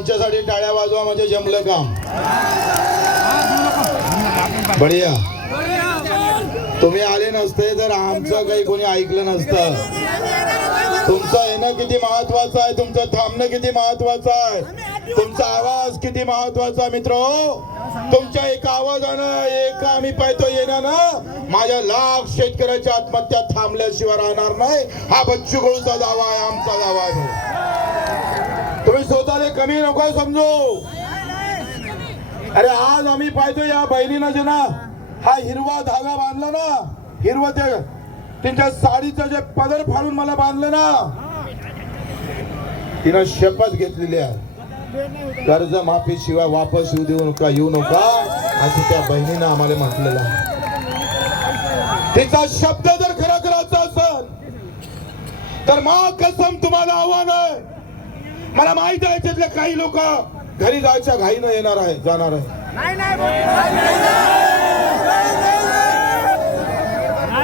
त्यांच्यासाठी टाळ्या वाजवा म्हणजे जमलं काम. बढिया. तुम्ही आले नसते तर आमचं काही कोणी ऐकलं नसतं. तुमचं येणं किती महत्वाचं आहे तुमचं थांबणं किती महत्वाचं आहे. तुमचा आवाज किती महत्त्वाचा आहे मित्र. तुमच्या एका आवाजानं एक आम्ही पाहतो येणं ना माझ्या लाख शेतकऱ्याच्या आत्महत्या थांबल्याशिवाय राहणार नाही. हा बच्चू कडूचा दावा आहे आमचा दावा आहे. तुम्ही स्वतःला कमी नको समजू. अरे आज आम्ही पाहतो या बहिणीनं जे ना हा हिरवा धागा बांधला ना हिरवं ते तिच्या साडीचं जे पदर फाडून मला बांधलं ना तिनं शपथ घेतलेली आहे. कर्ज माफी शिवाय वापस येऊ देऊ नका येऊ नका असं त्या बहिणीनं आम्हाला म्हटलेलं आहे. तिचा शब्द जर खरा करायचा असेल तर मा कसम तुम्हाला आव्हान आहे. मला माहीत आहे त्यातले काही लोक घरी जायच्या घाईनं येणार आहे जाणार आहे.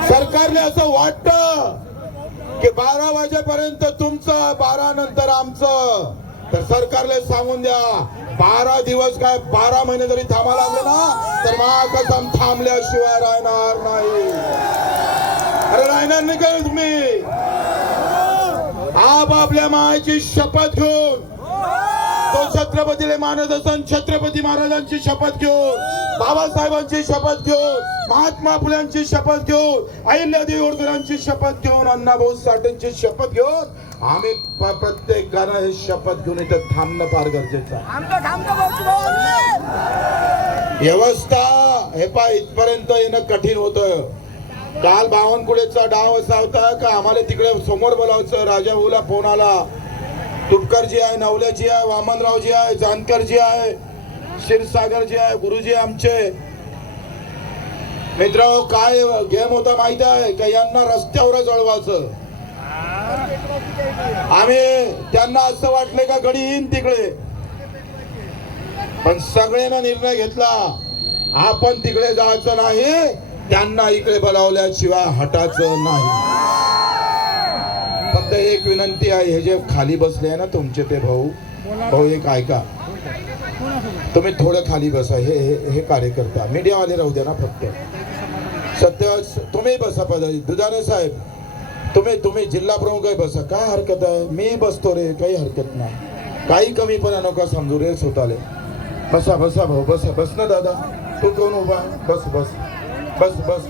सरकारने असं वाटतं की बारा वाजेपर्यंत तुमचं बारा नंतर आमचं. तर सरकारला सांगून द्या बारा दिवस काय बारा महिने जरी थांबा लागले ना तर महाकसम थांबल्याशिवाय राहणार नाही. अरे राहणार नाही का तुम्ही? आप आपल्या मायची शपथ घेऊन तो छत्रपतीला मानत असून छत्रपती महाराजांची शपथ घेऊन बाबासाहेबांची शपथ घेऊन महात्मा फुल्यांची शपथ घेऊन अहिल्यादेवी होळकरांची शपथ घेऊन अण्णाभाऊ साठेंची शपथ घेऊन आम्ही प्रत्येक गाणं हे शपथ घेऊन इथं थांबणं फार गरजेचं आहे. व्यवस्था हे पा इथपर्यंत येणं कठीण होतं. काल बावनकुळेचा डाव असा होता का आम्हाला तिकडे समोर बोलावचं. राजा भाऊला फोन आला. तुपकरजी आहे नवलेजी आहे वामनरावजी आहे जानकरजी आहे क्षीरसागरजी आहे गुरुजी आमचे. मित्र काय गेम होता माहीत आहे का? यांना रस्त्यावर जळवायचं. आम्ही त्यांना असं वाटले का गडी येईन तिकडे? पण सगळ्यांना निर्णय घेतला. आपण तिकडे जायचं नाही. त्यांना इकडे बोलावल्याशिवाय हटायचं नाही. फक्त एक विनंती आहे हे जे खाली बसले आहे ना तुमचे ते भाऊ भाऊ एक ऐका. तुम्ही थोडं खाली बसा हे हे- हे कार्यकर्ता. मीडियावाले राहू द्या ना फक्त. सत्य तुम्ही बसा पदारी दुधाने साहेब तुम्ही तुम्ही जिल्हा प्रमुख बसा. काय हरकत आहे? मी बसतो रे काही हरकत नाही. काही कमीपणा नका समजू रे स्वतःले. बसा बसा भाऊ बसा. बस ना दादा. तू कोण उभा? बस बस. बस बस.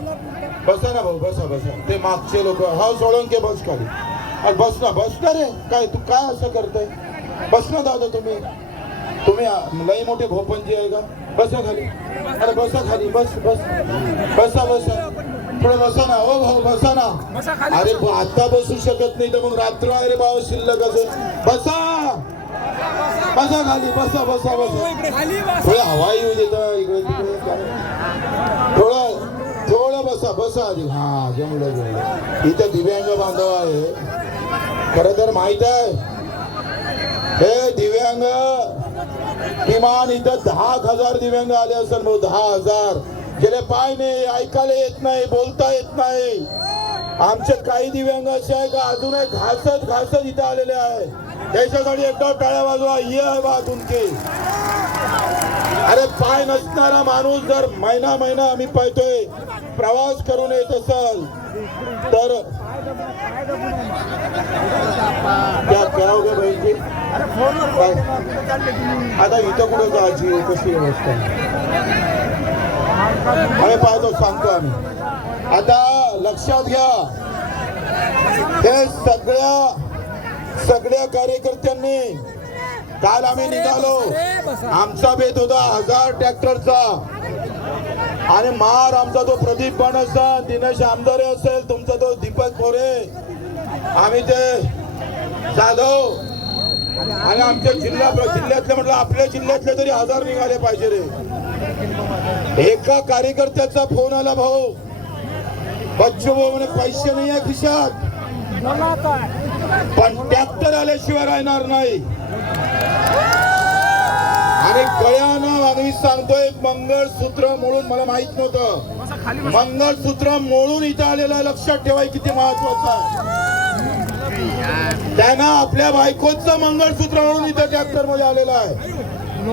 बसा ना भाऊ बसा बसा. ते मागचे लोक हा सोडून के बस खाली. अरे बस ना बस ना रे? काय तू काय असं करताय? बस ना दादा तुम्ही. तुम्ही लई मोठे भोपनजी आहे का? बसा खाली. अरे बसा खाली बस बस. बसा बसा. थोडं बसा ना. ओ भाऊ बसा ना. अरे आता बसू शकत नाही तर मग रात्र आहे रे बाबा शिल्लक असं. बसा. बसा खाली बसा बसा बसा. थोडं हवा येऊ देता इकडे तिकडे. थोडं बसा बसा आधी. हा जमलं जमलं. इथे दिव्यांग बांधव आहे. खर तर माहीत आहे. हे दिव्यांग किमान इथं दहा हजार दिव्यांग आले असेल भाऊ दहा हजार. गेले पाय नाही ऐकायला येत नाही बोलता येत नाही. आमचे काही दिव्यांग असे आहे का? अजूनही घासत घासत इथे आलेले आहे त्याच्यासाठी एकदा टाळ्या वाजवा. ये आहे बा तुमची. अरे पाय नसणारा माणूस जर महिना महिना आम्ही पाहतोय प्रवास करून येत असाल तर क्या क्या हो आता इथं कुठं जायची? कशी व्यवस्था आम्ही पाहतो सांगतो आम्ही. आता लक्षात घ्या. हे सगळ्या सगळ्या कार्यकर्त्यांनी काल आम्ही निघालो. आमचा बेत होता हजार ट्रॅक्टरचा. आणि मार आमचा तो प्रदीप बन असेल दिनेश आमदारे असेल तुमचा तो दीपक मोरे आम्ही ते जाधव आणि आमच्या जिल्हा जिल्ह्यातले म्हटलं आपल्या जिल्ह्यातले तरी हजार निघाले पाहिजे रे. एका कार्यकर्त्याचा फोन आला भाऊ. बच्चू भाऊ म्हणे पैसे नाही आहे खिशात. पण ट्रॅक्टर आल्याशिवाय राहणार नाही. आणि गळ्यानं आम्ही सांगतोय मंगळसूत्र मोडून मला माहीत नव्हतं. मंगळसूत्र मोडून इथं आलेलं आहे लक्षात ठेवाय किती महत्वाचं आहे. त्यांना आपल्या बायकोचं मंगळसूत्र म्हणून इथं ट्रॅक्टरमध्ये आलेलं आहे.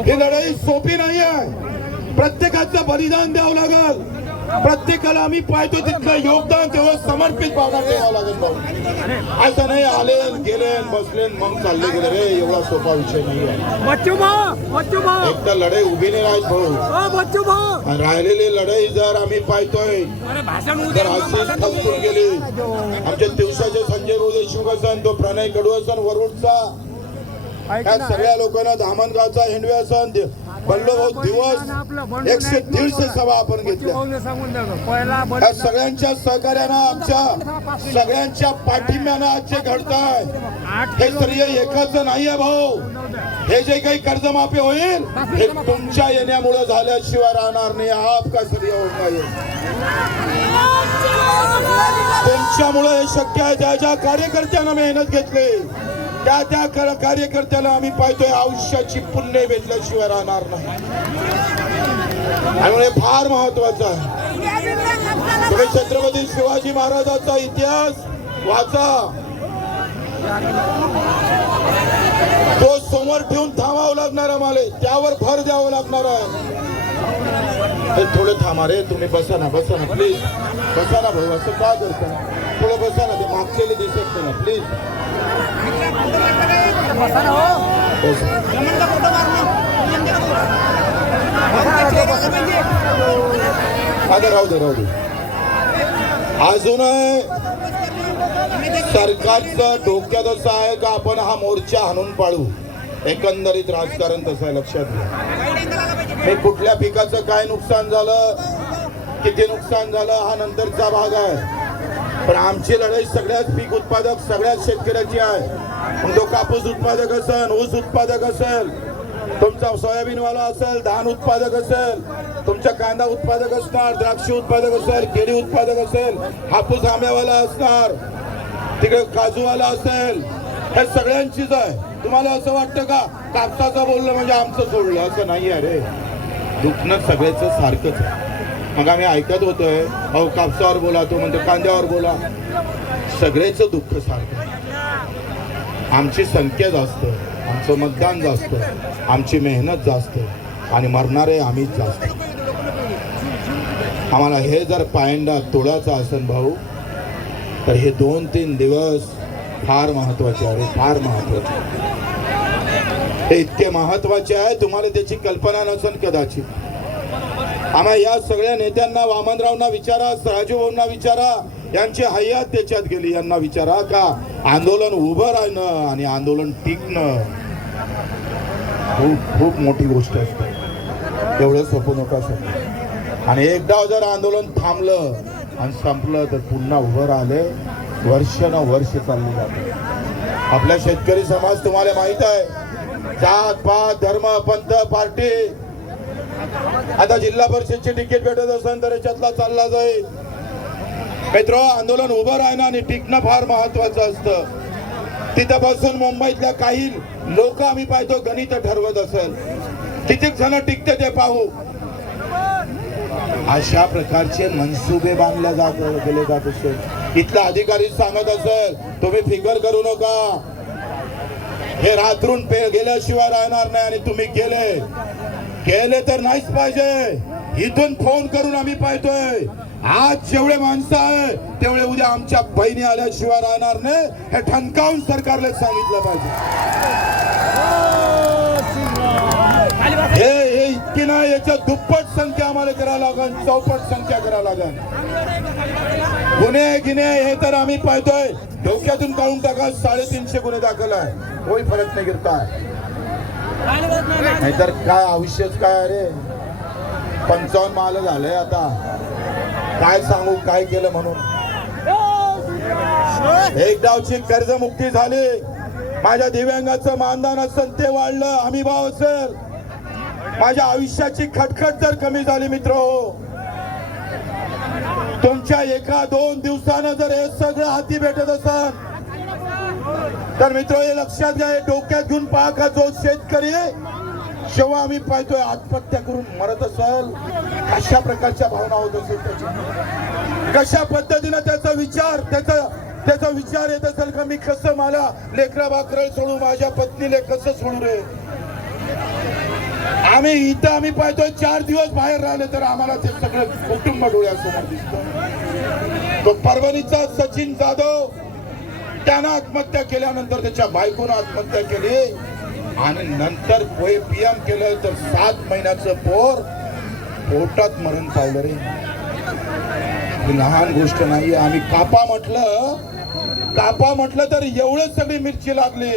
ही लढाई सोपी नाही आहे प्रत्येकाचं बलिदान द्यावं लागल. प्रत्येकाला आम्ही पाहतो तिथलं योगदान तेव्हा समर्पित भावना ठेवावं लागेल भाऊ. असं नाही आले गेले बसले मग चालले गेले. रे एवढा सोपा विषय नाही आहे बच्चू भाऊ बच्चू भाऊ. एक तर लढाई उभी नाही राहत भाऊ. ओ बच्चू भाऊ. आणि राहिलेली लढाई जर आम्ही पाहतोय अरे भाषण जर अशीच थमकून गेली. आमच्या दिवसाचे संजय देशमुख असन तो प्रणय कडू असन वरुडचा सगळ्या लोकांना धामणगावचा हिंडवे असन बल्लभाऊ दिवस एकशे दीडशे सभा आपण घेतल्या. सगळ्यांच्या सहकार्यानं आमच्या सगळ्यांच्या पाठिंब्यानं आज जे घडताय हे श्रेय एकाच नाहीये भाऊ. हे जे काही कर्जमाफी होईल हे तुमच्या येण्यामुळे झाल्याशिवाय राहणार नाही. हा आपका श्रेय होत नाही तुमच्यामुळे हे शक्य आहे. ज्या ज्या कार्यकर्त्यांना मेहनत घेतली त्या त्या कार्यकर्त्याला आम्ही पाहतोय आयुष्याची पुण्य भेटल्याशिवाय राहणार नाही. त्यामुळे फार महत्वाचं आहे. तुम्ही छत्रपती शिवाजी महाराजांचा इतिहास वाचा. तो समोर ठेवून थांबावं लागणार आम्हाला. त्यावर भर द्यावं लागणार आहे. हे थोडं थांबा रे तुम्ही बसा ना बसा ना प्लीज बसा ना भाऊ असं का करता? थोडं बसा ना ते मागलेले दिसत नाही ना प्लीज आता राहू दे राहू दे. अजून सरकारचं डोक्यात असं आहे का आपण हा मोर्चा हाणून पाळू? एकंदरीत राजकारण तसं आहे लक्षात घ्या. हे कुठल्या पिकाचं काय नुकसान झालं? किती नुकसान झालं? हा नंतरचा भाग आहे. पण आमची लढाई सगळ्याच पीक उत्पादक सगळ्याच शेतकऱ्याची आहे. मग तो कापूस उत्पादक असेल ऊस उत्पादक असेल तुमचा सोयाबीनवाला असेल धान उत्पादक असेल तुमचा कांदा उत्पादक असणार द्राक्ष उत्पादक असेल केळी उत्पादक असेल हापूस आंब्यावाला असणार तिकडे काजूवाला असेल हे सगळ्यांचीच आहे. तुम्हाला असं वाटतं का? कापसाचं बोललं म्हणजे आमचं सोडलं असं नाही आहे रे. दुखणं सगळ्याचं सारखंच आहे. मग आम्ही ऐकत होतोय. अहो कापसावर बोला तो म्हणतो कांद्यावर बोला. सगळेच दुःख सारखं. आमची संख्या जास्त आमचं मतदान जास्त आमची मेहनत जास्त आणि मरणारे आम्हीच जास्त. आम्हाला हे जर पायंडा तोडायचा असेल भाऊ तर हे दोन तीन दिवस फार महत्त्वाचे आहे फार महत्त्वाचे हे इतके महत्त्वाचे आहे तुम्हाला त्याची कल्पना नसेल कदाचित. आम्हा या सगळ्या नेत्यांना वामनरावना विचारा राजूभाऊंना विचारा यांची हयात त्याच्यात गेली. यांना विचारा का आंदोलन उभं राहणं आणि आंदोलन टिकणं. खूप खूप मोठी गोष्ट असते. एवढं सोपं नका सर आणि एकदा जर आंदोलन थांबलं आणि संपलं तर पुन्हा उभं राहिले वर्ष न वर्ष चालली जाते. आपला शेतकरी समाज तुम्हाला माहीत आहे. जात पात धर्म पंथ पार्टी आता जिल्हा परिषदची तिकीट भेटत असेल तर याच्यातला चालला जाईल. मित्र आंदोलन उभं राहणं आणि टिकणं फार महत्वाचं असतं. तिथं बसून मुंबईतल्या काही लोक आम्ही पाहतो गणित ठरवत असेल. किती जण टिकते ते पाहू. अशा प्रकारचे मनसुबे बांधले जात गेले जात असेल इथला अधिकारी सांगत असेल तुम्ही फिकर करू नका. हे रात्रून पे गेल्याशिवाय राहणार नाही आणि तुम्ही गेले. केले तर नाहीच पाहिजे. इथून फोन करून आम्ही पाहतोय. आज जेवढे माणसं आहे तेवढे उद्या आमच्या बहिणी आल्याशिवाय राहणार नाही. हे ठणकावून सरकारला सांगितलं पाहिजे. हे हे इतकी नाही याच्या दुप्पट संख्या आम्हाला करावं लागेल चौपट संख्या करायला लागेल गुन्हे गिन्हे हे तर आम्ही पाहतोय. डोक्यातून काढून टाका साडेतीनशे गुन्हे दाखल आहे. कोई फरक नाही गिरताय नाहीतर काय आयुष्यच काय अरे? पंचावन्न माल झालंय आता. काय सांगू काय केलं म्हणून? एक डावची कर्जमुक्ती झाली. माझ्या दिव्यांगाचं मानधन असेल ते वाढलं. हमी भाव असेल. माझ्या आयुष्याची खटखट जर कमी झाली मित्र हो. तुमच्या एका दोन दिवसानं जर हे सगळं हाती भेटत असेल तर मित्र हे लक्षात घ्या डोक्यात घेऊन पहा का जो शेतकरी जेव्हा आम्ही पाहतोय आत्महत्या करून मरत असल अशा प्रकारच्या भावना होत असेल त्याची कशा पद्धतीनं त्याचा विचार त्याचा त्याचा विचार येत असेल का? मी कसं मला लेकरा बाकरं सोडू माझ्या पत्नीले कसं सोडू रे? आम्ही इथं आम्ही पाहतोय चार दिवस बाहेर राहिले तर आम्हाला ते सगळं कुटुंब डोळ्यासमोर दिसत. तो परभणीचा सचिन जाधव त्यानं आत्महत्या केल्यानंतर त्याच्या बायकोनं आत्महत्या केली. आणि नंतर पीएम केलं तर सात महिन्याचं पोर पोटात मरण पावलं रे. ही लहान गोष्ट नाही आम्ही कापा म्हटलं कापा म्हटलं तर एवढं सगळी मिरची लागली.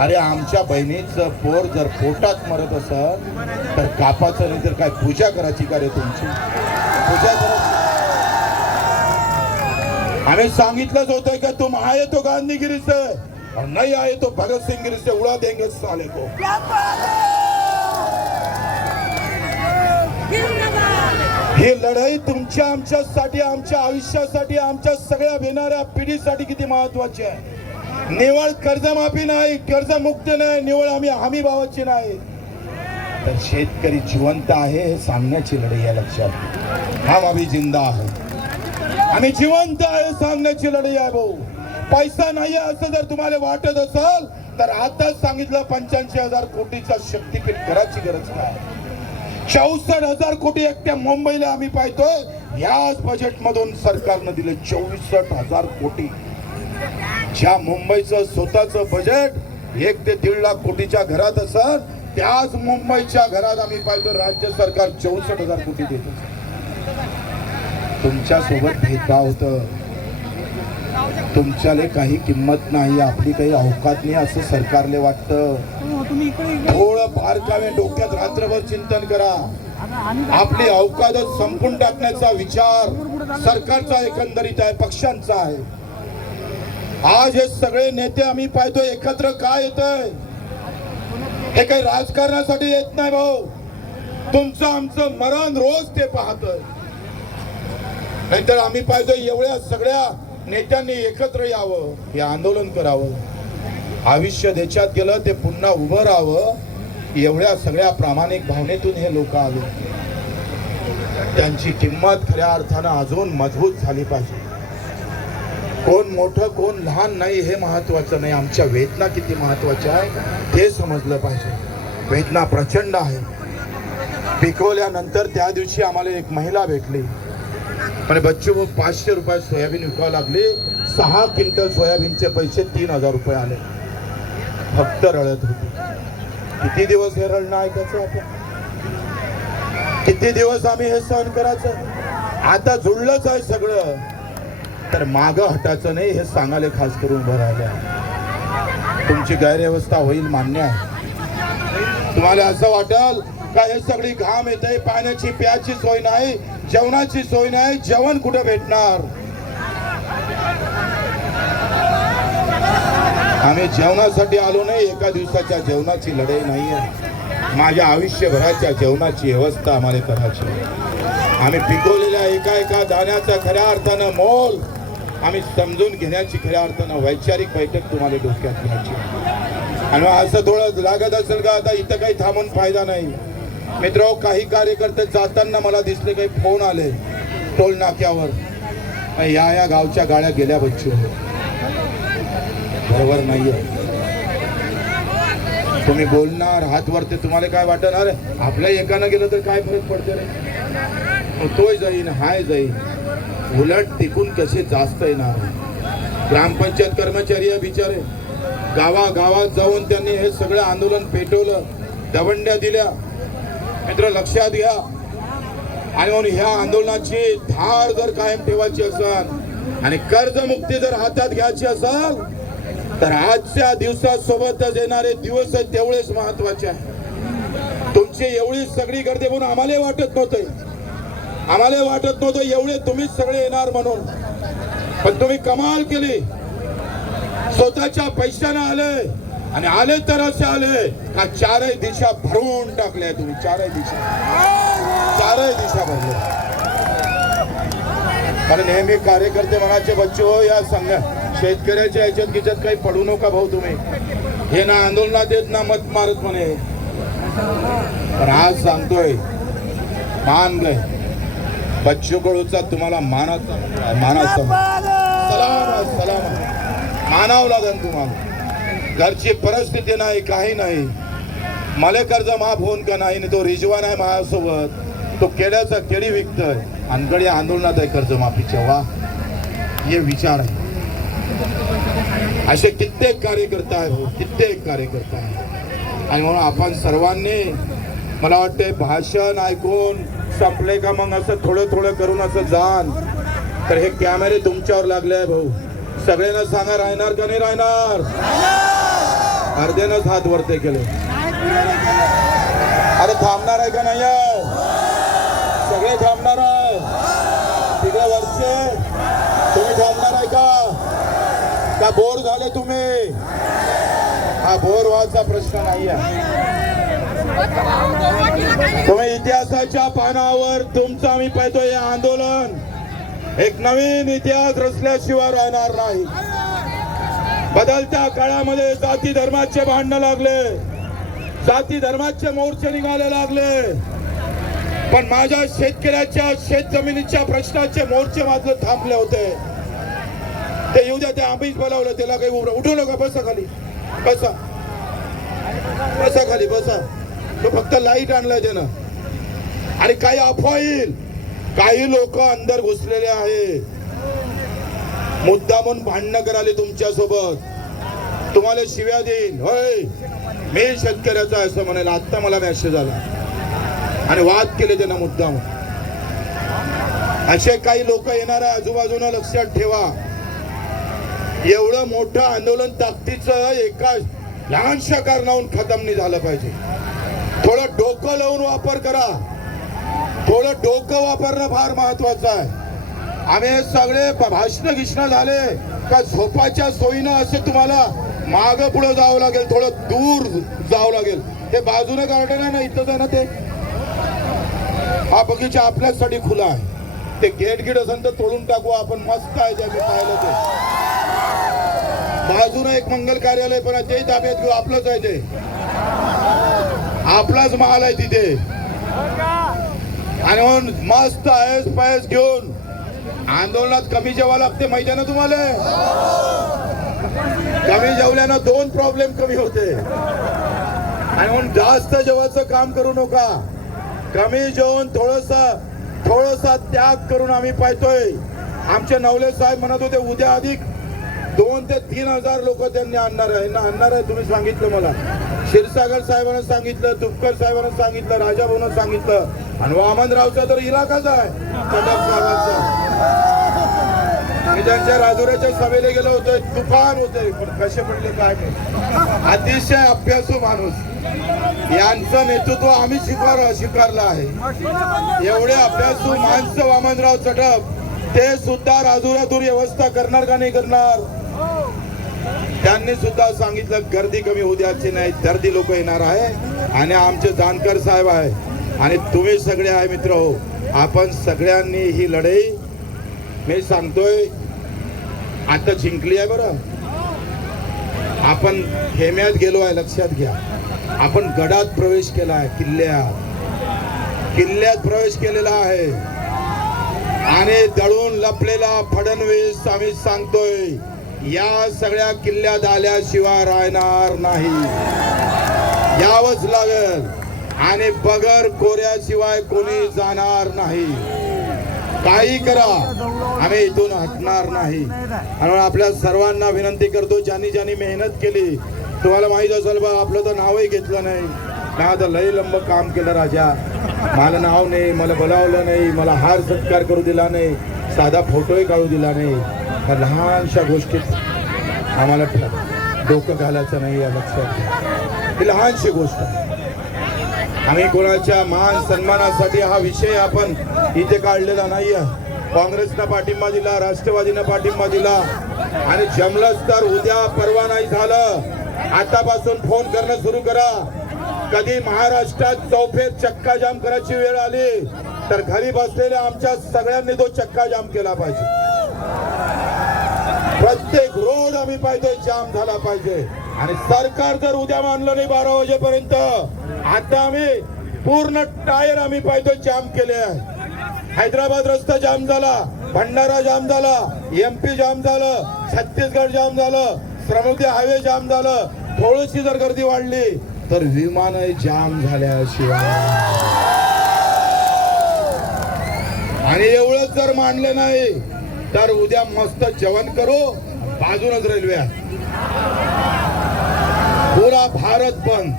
अरे आमच्या बहिणीचं पोर जर पोटात मरत असत तर कापाचं नाही तर काय पूजा करायची का रे तुमची? पूजा करायची. आम्ही सांगितलंच होतं का तुम आहे तो गांधीगिरी से और नहीं आए तो भगत सिंह गिरी से उड़ा देंगे साले को. ही लढाई तुमच्या आमच्यासाठी आमच्या आयुष्यासाठी आमच्या सगळ्या येणाऱ्या पिढीसाठी किती महत्वाची आहे. निवळ कर्जमाफी नाही कर्जमुक्त नाही निवळ आम्ही हमी भावाची नाही. तर शेतकरी जिवंत आहे हे सांगण्याची लढाई आहे लक्षात हा आम्ही जिंदा आहे. आम्ही जिवंत आहे सांगण्याची लढाई आहे भाऊ. पैसा नाही आहे असं जर तुम्हाला वाटत असेल तर आताच सांगितलं पंच्याऐंशी हजार कोटीचा शक्तिपीठ करायची गरज काय? चौसष्ट हजार कोटी एकट्या मुंबईला आम्ही पाहतोय. याच बजेट मधून सरकारनं दिले चौसष्ट हजार कोटी. ज्या मुंबईचं स्वतःचं बजेट एक ते दीड लाख कोटीच्या घरात असत त्याच मुंबईच्या घरात आम्ही पाहतो राज्य सरकार चौसष्ट हजार कोटी देत तुमच्यासोबत भेदभाव होतं. तुमच्याले काही किंमत नाही आपली काही अवकात नाही असं सरकारले वाटतं. थोडं बारकावे डोक्यात रात्रभर चिंतन करा. आपली अवकादच संपून टाकण्याचा विचार सरकारचा एकंदरीत आहे पक्षांचा आहे. आज हे सगळे नेते आम्ही पाहतो एकत्र काय येत हे काही राजकारणासाठी येत नाही भाऊ. तुमचं आमचं मरण रोज ते पाहतोय. नाहीतर आम्ही पाहिजे एवढ्या सगळ्या नेत्यांनी एकत्र यावं हे आंदोलन करावं. आयुष्य देशात गेलं ते पुन्हा उभं राहावं एवढ्या सगळ्या प्रामाणिक भावनेतून हे लोक आले. त्यांची किंमत खऱ्या अर्थानं अजून मजबूत झाली पाहिजे. कोण मोठं कोण लहान नाही हे महत्वाचं नाही. आमच्या वेदना किती महत्त्वाच्या आहे ते समजलं पाहिजे. वेदना प्रचंड आहे. पिकवल्यानंतर त्या दिवशी आम्हाला एक महिला भेटली. आणि बच्चू भाऊ पाचशे रुपये सोयाबीन विकावं लागली. सहा क्विंटल सोयाबीनचे पैसे तीन हजार रुपये आले. फक्त रडत होते. किती दिवस हे रडणं ऐकायचं आपण किती दिवस आम्ही हे सहन करायचं? आता जुळलंच आहे सगळं. तर माग हटायचं नाही हे सांगायला खास करून उभं राहिलं. तुमची गैरव्यवस्था होईल मान्य आहे. तुम्हाला असं वाटल का हे सगळी घाम येते पाण्याची प्याची सोय नाही? जेवणाची सोय नाही जेवण कुठे भेटणार? आम्ही जेवणासाठी आलो नाही एका दिवसाच्या जेवणाची लढाई नाही आहे. माझ्या आयुष्यभराच्या जेवणाची व्यवस्था आम्हाला करायची आम्ही पिकवलेल्या एका एका दाण्याचा खऱ्या अर्थानं मोल आम्ही समजून घेण्याची खऱ्या अर्थानं वैचारिक बैठक तुम्हाला डोक्यात घ्यायची आणि असं थोडं लागत असेल का आता इथं काही थांबून फायदा नाही. मित्र काही कार्यकर्ते जाताना मला दिसले काही फोन आले टोल नाक्यावर. या या गावच्या गाड्या गेल्या बच्चू. बरोबर नाहीये. तुम्ही बोलणार हात वरते तुम्हाला काय वाटणार आपल्या एकानं गेलं तर काय फरक पडते रे? तोय जाईन हाय जाईन. उलट टिकून कसे जास्त येणार? ग्रामपंचायत कर्मचारी आहे बिचारे. गावा गावात जाऊन त्यांनी हे सगळं आंदोलन पेटवलं दवंड्या दिल्या. मित्र लक्षात घ्या. आणि म्हणून ह्या आंदोलनाची धार जर कायम ठेवायची असेल आणि कर्जमुक्ती जर हातात घ्यायची असेल तर आजच्या दिवसासोबतच येणारे दिवस आहेत तेवढेच महत्त्वाचे आहे तुमची एवढी सगळी गर्दी म्हणून आम्हाला वाटत नव्हतं. आम्हाला वाटत नव्हतं एवढे तुम्हीच सगळे येणार म्हणून. पण तुम्ही कमाल केली. स्वतःच्या पैशानं आले आणि आले तर असे आले. का चारही दिशा भरून टाकल्या तुम्ही? चारही दिशा. चारही दिशा भरल्या कारण नेहमी कार्यकर्ते म्हणाचे बच्चे हो या संघ शेतकऱ्याच्या याच्यात गिच्यात काही पडू नका भाऊ तुम्ही. हे ना आंदोलनात येत ना मत मारत म्हणे. पण आज सांगतोय मान गय बच्चू कडूचा तुम्हाला मानाचा मानाचा सलाम सलाम. मानावं लागेल तुम्हाला. घरची परिस्थिती नाही काही नाही. मला कर्ज माफ होऊन का नाही तो रिजवान आहे माझ्यासोबत. तो केड्याचा केडी विकतोय. अनगडी आंदोलनात आहे कर्जमाफीच्या वा हे विचार आहे. असे कित्येक कार्यकर्ता आहे भाऊ हो, कित्येक कार्यकर्ता आहे आणि म्हणून आपण सर्वांनी मला वाटते भाषण ऐकून संपले का मग असं थोडं थोडं करून असं जाण. तर हे कॅमेरे तुमच्यावर लागले आहे भाऊ. सगळ्यांना सांगा राहणार का नाही राहणार? अर्ध्यानंच हात वरते केले. अरे थांबणार आहे का नाही सगळे थांबणार आहे. तिकडे वरचे. तुम्ही थांबणार आहे का? का बोर झाले तुम्ही? हा बोर व्हायचा प्रश्न नाही आहे तुम्ही इतिहासाच्या पानावर तुमचं आम्ही पाहतोय हे आंदोलन. एक नवीन इतिहास रचल्याशिवाय राहणार नाही. बदलत्या काळामध्ये जाती धर्माचे भांडणं लागले. जाती धर्माचे मोर्चे निघाले लागले. पण माझ्या शेतकऱ्याच्या शेत जमिनीच्या प्रश्नाचे मोर्चे मात्र थांबले होते. ते येऊ द्या ते आम्हीच बोलावलं त्याला काही उभं- उठू नका बसा खाली. बसा. बसा खाली बसा. तो फक्त लाइट आणलाय त्यानं. आणि काही अफवा येईल. काही लोक अंदर घुसलेले आहे मुद्दामून भांडणं कराले तुमच्यासोबत तुम्हाला शिव्या देईन. होय. मी शेतकऱ्याचा असं म्हणायला आत्ता मला मॅसेज आला. आणि वाद केले त्यांना मुद्दाम असे काही लोक येणार आहे आजूबाजूला लक्षात ठेवा. एवढं मोठं आंदोलन ताकदीचं एका लहानशा कारणाहून खतम नाही झालं पाहिजे. थोडं डोकं लावून वापर करा. थोडं डोकं वापरणं फार महत्वाचं आहे. आम्ही सगळे भाषण घिष्ण झाले. का झोपाच्या सोयीनं असे तुम्हाला माग पुढे जावं लागेल थोडं दूर जावं लागेल. हे बाजूने गार्डन आहे ना इथंच आहे ना ते? हा बगीचा आपल्यासाठी खुला आहे. ते गेट गिट असेल तर तोडून टाकू आपण. मस्त आहे ते पाहिलं ते. बाजूने एक मंगल कार्यालय पण आहे ते ताब्यात घेऊ. आपलंच आहे ते. आपलाच महाल आहे तिथे. आणि म्हणून मस्त आहेस पायस घेऊन. आंदोलनात कमी जेवा लागते माहिती आहे ना तुम्हाला? कमी जेवल्यानं दोन प्रॉब्लेम कमी होते. आणि म्हणून जास्त जेवायचं काम करू नका. कमी जेवण थोडस थोडसा त्याग करून आम्ही पाहतोय. आमचे नवले साहेब म्हणत होते उद्या अधिक दोन ते तीन हजार लोक त्यांनी आणणार आहे. ना आणणार आहे तुम्ही सांगितलं मला. क्षीरसागर साहेबांना सांगितलं तुपकर साहेबांना सांगितलं राजाभाऊनं सांगितलं. आणि वामनरावचा तर इलाकाच आहे. मी त्यांच्या राजुऱ्याच्या सभेला गेलो होतो तुफान होते. पण कसे म्हणले काय नाही अतिशय अभ्यासू माणूस. यांचं नेतृत्व आम्ही स्वीकार स्वीकारलं आहे. एवढे अभ्यासू माणसं वामनराव चटप ते सुद्धा राजुऱ्यातून व्यवस्था करणार का नाही करणार? त्यांनी सुद्धा सांगितलं गर्दी कमी होऊ द्यायची नाही दर्दी लोक येणार आहे. आणि आमचे जानकर साहेब आहे. आणि तुम्ही सगळे आहे मित्र हो. आपण सगळ्यांनी ही लढाई मी सांगतोय आता जिंकली आहे बरं. आपण हेम्यात गेलो आहे लक्षात घ्या. आपण गडात प्रवेश केला आहे किल्ल्यात. किल्ल्यात प्रवेश केलेला आहे. आणि दळून लपलेला फडणवीस आम्ही सांगतोय या सगळ्या किल्ल्यात आल्याशिवाय राहणार नाही. यावंच लागेल. आणि बगर कोऱ्याशिवाय कोणी जाणार नाही. काही करा. आम्ही इथून हटणार नाही. आणि आपल्या सर्वांना विनंती करतो ज्यांनी ज्यांनी मेहनत केली तुम्हाला माहीत असेल बा आपलं तर नावही घेतलं नाही. मी आता लय लंब काम केलं राजा. मला नाव नाही मला बोलावलं नाही मला हार सत्कार करू दिला नाही साधा फोटोही काढू दिला नाही. त्या लहानशा गोष्टीत आम्हाला डोकं घालायचं नाही या लक्षात. ही लहानशी गोष्ट आणि कोणाच्या मान सन्मानासाठी हा विषय आपण इथे काढलेला नाही आहे काँग्रेसनं पाठिंबा दिला राष्ट्रवादीनं पाठिंबा दिला. आणि जमलंच तर उद्या परवा नाही झालं. आतापासून फोन करणं सुरू करा. कधी महाराष्ट्रात चौफेर चक्का जाम करायची वेळ आली तर घरी बसलेल्या आमच्या सगळ्यांनी तो चक्का जाम केला पाहिजे. प्रत्येक रोड आम्ही पाहिजे जाम झाला पाहिजे. आणि सरकार जर उद्या मानलं नाही बारा वाजेपर्यंत आता आम्ही पूर्ण टायर आम्ही पाहिजे जाम केले आहे. हैदराबाद रस्ता जाम झाला भंडारा जाम झाला एमपी जाम झालं छत्तीसगड जाम झालं श्रमती हायवे जाम झालं थोडीशी जर गर्दी वाढली तर विमान जाम झाल्याशिवाय. आणि एवढंच जर मानलं नाही तर उद्या मस्त जेवण करू बाजूनच रेल्वे पुरा भारत बंद.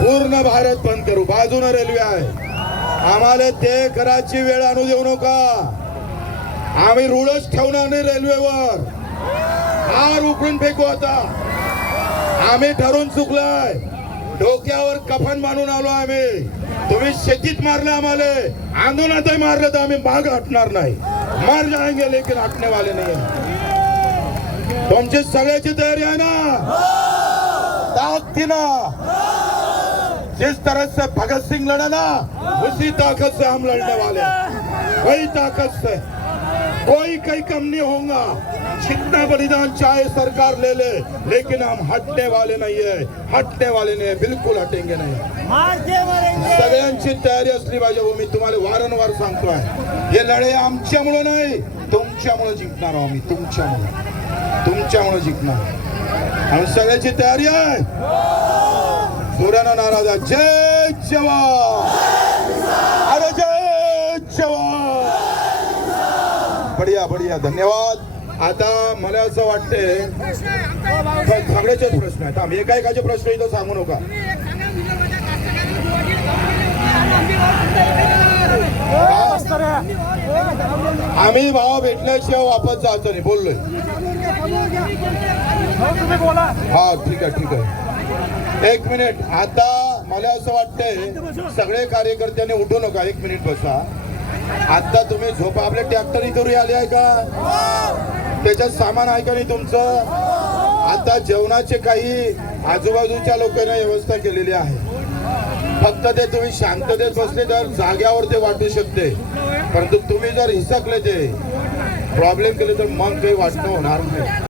पूर्ण भारत बंद करू. बाजून रेल्वे आहे. आम्हाला ते करायची वेळ आणू देऊ नका. आम्ही रुळच ठेवणार नाही रेल्वेवर. हार उकळून फेकू आता. आम्ही ठरून चुकलाय. डोक्यावर कफन बांधून आलो आम्ही. तुम्ही शेतीत मारलं आम्हाला. आंदोलनातही मारलं तर आम्ही माग हटणार नाही. मार जाएंगे लेकिन हटने वाले नाही तुमची सगळ्याची तयारी आहे ना? ताकदीना जिस तरह से भगत सिंह लड़ा ना उसी ताकत से हम लड़ने वाले हैं। वही ताकत से। कोई कहीं कम नहीं होगा। जितना बलिदान चाहे सरकार ले ले लेकिन हम हटने वाले नहीं है। हटने वाले नहीं है बिल्कुल हटेंगे नहीं। सगळ्यांची तयारी असली पाहिजे हो मी तुम्हाला वारंवार सांगतोय. हे लढे आमच्यामुळं नाही तुमच्यामुळं जिंकणार आहोत आम्ही तुमच्यामुळं. तुमच्यामुळं जिंकणार. आणि सगळ्याची तयारी आहे. सूर्यानं नाराज आहे. जय जवान. अरे जय जवान. बढिया बढिया. धन्यवाद. आता मला असं वाटतंय सगळ्याचेच प्रश्न आहेत. आम्ही एका एकाचे प्रश्न इथं सांगू नका. आम्ही भाव भेटल्याशिवाय वापस जायचं नाही. बोललोय. हा ठीक आहे ठीक आहे. एक मिनिट. आता मला असं वाटतंय सगळे कार्यकर्त्यांनी उठू नका. एक मिनिट बसा. आता तुम्ही झोपा. आपले ट्रॅक्टर इथून आले आहे का? त्याच्यात सामान आहे का नाही तुमचं? आता जेवणाचे काही आजूबाजूच्या लोकांना व्यवस्था केलेली आहे. फक्त ते तुम्ही शांततेत बसले तर जाग्यावर ते वाटू शकते. परंतु तुम्ही जर हिसकले ते प्रॉब्लेम केले तर मग काही वाटणं होणार नाही.